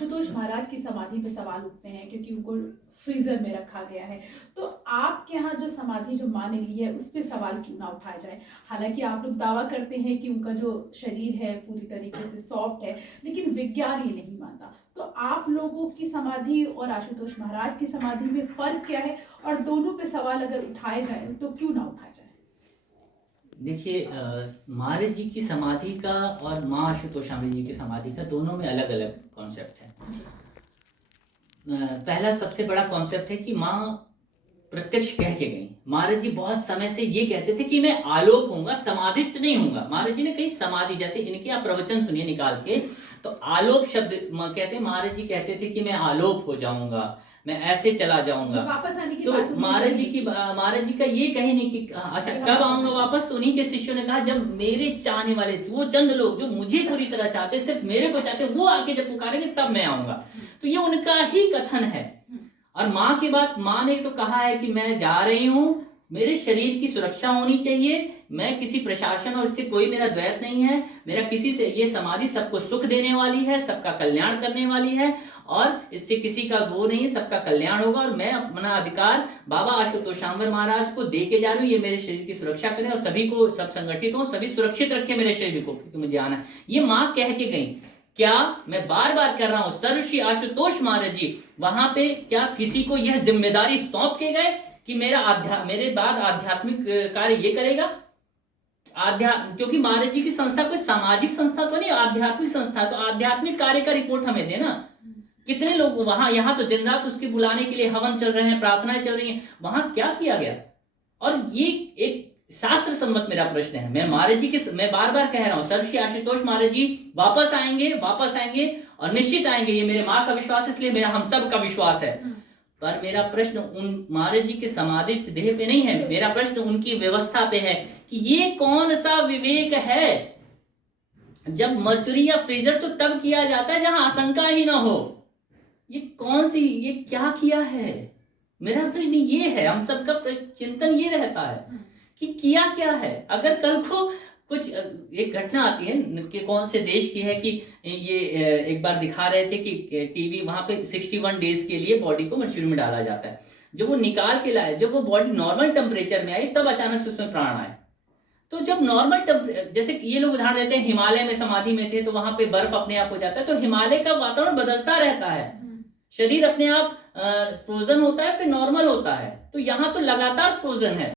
आशुतोष महाराज की समाधि पे सवाल उठते हैं क्योंकि उनको फ्रीजर में रखा गया है। तो आपके यहाँ जो समाधि जो माँ ने ली है उस पे सवाल क्यों ना उठाया जाए? हालांकि आप लोग दावा करते हैं कि उनका जो शरीर है पूरी तरीके से सॉफ्ट है, लेकिन विज्ञान ये नहीं मानता। तो आप लोगों की समाधि और आशुतोष महाराज की समाधि में फर्क क्या है, और दोनों पे सवाल अगर उठाए जाए तो क्यों ना उठाए जाए? देखिए, महाराज जी की समाधि का और माँ आशुतोषामृत जी की समाधि का दोनों में अलग अलग कॉन्सेप्ट है। पहला सबसे बड़ा कॉन्सेप्ट है कि माँ प्रत्यक्ष कह के गई। महाराज जी बहुत समय से ये कहते थे कि मैं आलोक होऊंगा, समाधिष्ट नहीं होऊंगा। महाराज जी ने कहीं समाधि, जैसे इनके आप प्रवचन सुनिए निकाल के, तो आलोक शब्द कहते हैं। महाराज जी कहते थे कि मैं आलोक हो जाऊंगा, मैं ऐसे चला जाऊंगा। वापस आने की तो बात महाराज जी का ये कहे नहीं कि अच्छा कब आऊंगा वापस। तो उन्हीं के शिष्यों ने कहा जब मेरे चाहने वाले, वो चंद लोग जो मुझे पूरी तरह चाहते, सिर्फ मेरे को चाहते, वो आके जब पुकारेंगे तब मैं आऊंगा। तो ये उनका ही कथन है। और माँ की बात, माँ ने तो कहा है कि मैं जा रही हूँ, मेरे शरीर की सुरक्षा होनी चाहिए, मैं किसी प्रशासन और इससे कोई मेरा द्वैत नहीं है, मेरा किसी से, ये समाधि सबको सुख देने वाली है, सबका कल्याण करने वाली है, और इससे किसी का वो नहीं, सबका कल्याण होगा। और मैं अपना अधिकार बाबा आशुतोषाम्बर महाराज को दे के जा रही हूँ, ये मेरे शरीर की सुरक्षा करें और सभी को, सब संगठित हो, सभी सुरक्षित रखे मेरे शरीर को, क्योंकि मुझे आना है। ये माँ कह के गई। क्या मैं बार बार कर रहा हूं, सर्वश्री आशुतोष महाराज जी वहां पे क्या किसी को यह जिम्मेदारी सौंप के गए कि मेरे बाद आध्यात्मिक कार्य ये करेगा? क्योंकि महाराज जी की संस्था कोई सामाजिक संस्था तो नहीं, आध्यात्मिक संस्था। तो आध्यात्मिक कार्य का रिपोर्ट हमें देना। कितने लोग वहां, यहाँ तो दिन रात उसके बुलाने के लिए हवन चल रहे हैं, प्रार्थनाएं चल रही हैं, वहां क्या किया गया? और ये एक शास्त्र सम्मत मेरा प्रश्न है। मैं महाराज जी के, मैं बार बार कह रहा हूं, सर्वश्री आशुतोष महाराज जी वापस आएंगे और निश्चित आएंगे। ये मेरे माँ का विश्वास है, इसलिए मेरा हम सब का विश्वास है। पर मेरा प्रश्न उन महाराज जी के समाधिष्ट देह पे नहीं है, मेरा प्रश्न उनकी व्यवस्था पे है कि ये कौन सा विवेक है? जब मर्चुरी या फ्रीजर तो तब किया जाता है जहां आशंका ही ना हो। ये कौन सी, ये क्या किया है? मेरा प्रश्न ये है, हम सबका चिंतन ये रहता है कि किया क्या है। अगर कल को कुछ एक घटना आती है कि कौन से देश की है कि ये एक बार दिखा रहे थे कि टीवी, वहां पे 61 डेज के लिए बॉडी को मर्चुरी में डाला जाता है। जब वो निकाल के लाए, जब वो बॉडी नॉर्मल टेम्परेचर में आई, तब अचानक से उसमें प्राण आए। तो जब नॉर्मल जैसे ये लोग उदाहरण देते हैं, हिमालय में समाधि में थे तो वहां पे बर्फ अपने आप हो जाता है। तो हिमालय का वातावरण बदलता रहता है, शरीर अपने आप फ्रोजन होता है, फिर नॉर्मल होता है। तो यहाँ तो लगातार फ्रोजन है।